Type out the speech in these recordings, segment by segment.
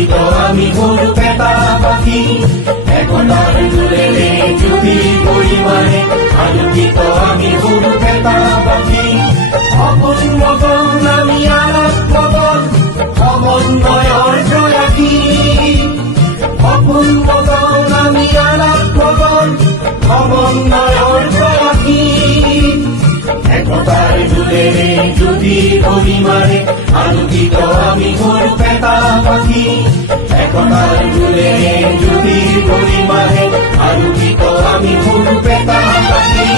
আলোকিত আমি গরু পেতা পাখি, একতার দুলেরে যদি পরিমাণে আলোকিত আমি গরু পেতা পাখি। অপন মগন আমি আলাপ মগন সমন্বয়র প্রয়াসী, অপন মগন আমি আলাপ মগন সমন্বয়র প্রয়াসী। একতার দুলেরে যদি পরিমাণে আলোকিত আমি গরু পেতা পাখি, একতার দুলেরে যদি পরিমাণে আলোকিত আমি গরু পেতা পাখি।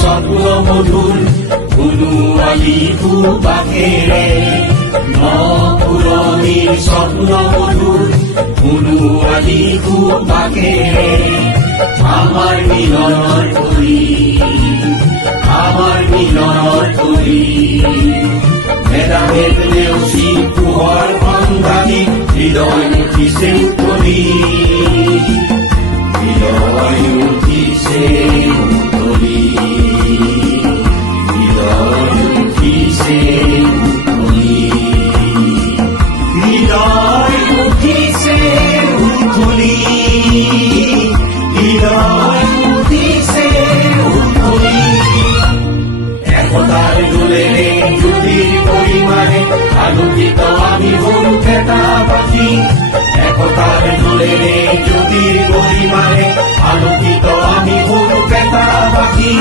স্বপ্ন মধুর কুনু আলি বাকেরে, নপুরনীর স্বপ্ন মধুর কুনু আলি বাকেরে। আমার মিলনের করি, আমার মিলনের করি, মেধাভেদ নেওসি কুহর বন্ধানি হৃদয় উঠিছে উঠলি, হৃদয় উঠিছে উঠলি, হৃদয় উঠিছে উঠলি, হৃদয় উঠিছে উঠলি, হৃদয় উঠিছে উঠলি। একতার দুলেরে জ্যোতির পরিমাণে আলোকিত আমি গরু পেতা পাখি, একতার দুলেরে জ্যোতির পরিমাণে আলোকিত আমি গরু পেতা পাখি।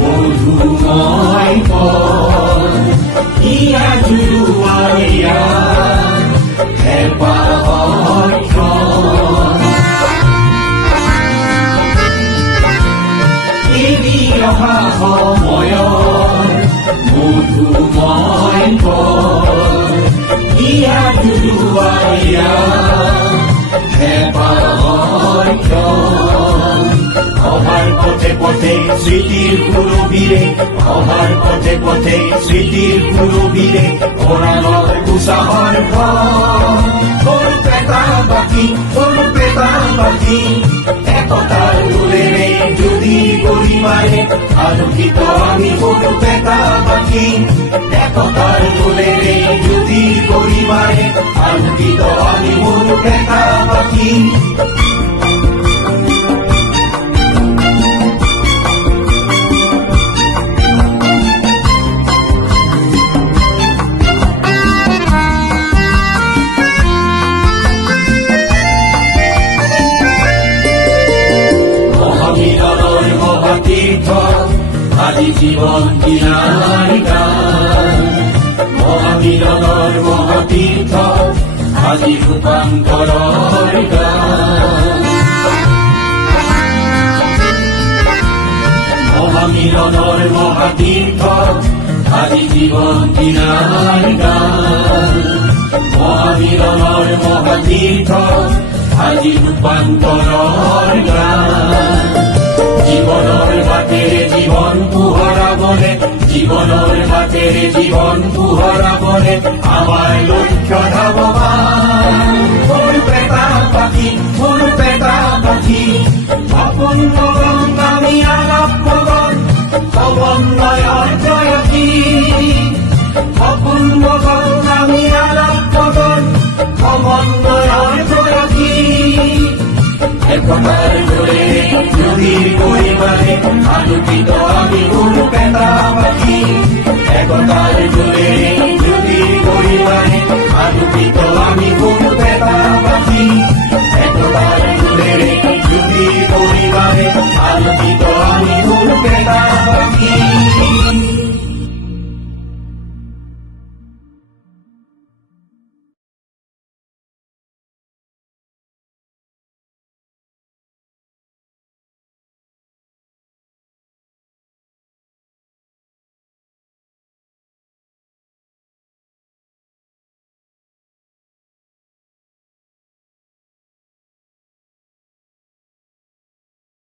মধুময় পথ ইয়া জুয়াইয়া হেপাহর এরি অহা সময় মধুময় পথ ইয়া জুয়াইয়া হেপাহর অভার পথে পথে স্মৃতির পুরবীরে, অভার পথে পথে স্মৃতির পুরবীরে ওরানোর উৎসাহর গরু পেতা পাখি, গরু পেতা পাখি। একতার দুলেরে যদি পরিমাণে আলোকিত আমি গরু পেতা পাখি, একতার দুলেরে যদি পরিমাণে আলোকিত আমি গরু পেতা পাখি। আজি জীবন কিনার গান, মহামিলনের মহাতীর্থ আজি রূপান্তরের গান, মহামিলনের মহাতীর্থ আজি জীবন কিনার গান, মহামিলনের মহাতীর্থ আজি রূপান্তরের গান। জীবনের বাতের জীবন পুহরা বলে, জীবনের বাতের জীবন পুহরা বলে আমার লক্ষ্য ধাবমান। গরু পেতা পাখি, গরু পেতা পাখি, আপন মগন আমি আলাপ মগন সমন্বয়র প্রয়াসী, আপন মগন আমি আলাপ মগন সমন্বয়র প্রয়াসী। একতার দুলেরে যদি পরিমাণে আলোকিত আমি গরু পেতা পাখি, একতার দুলেরে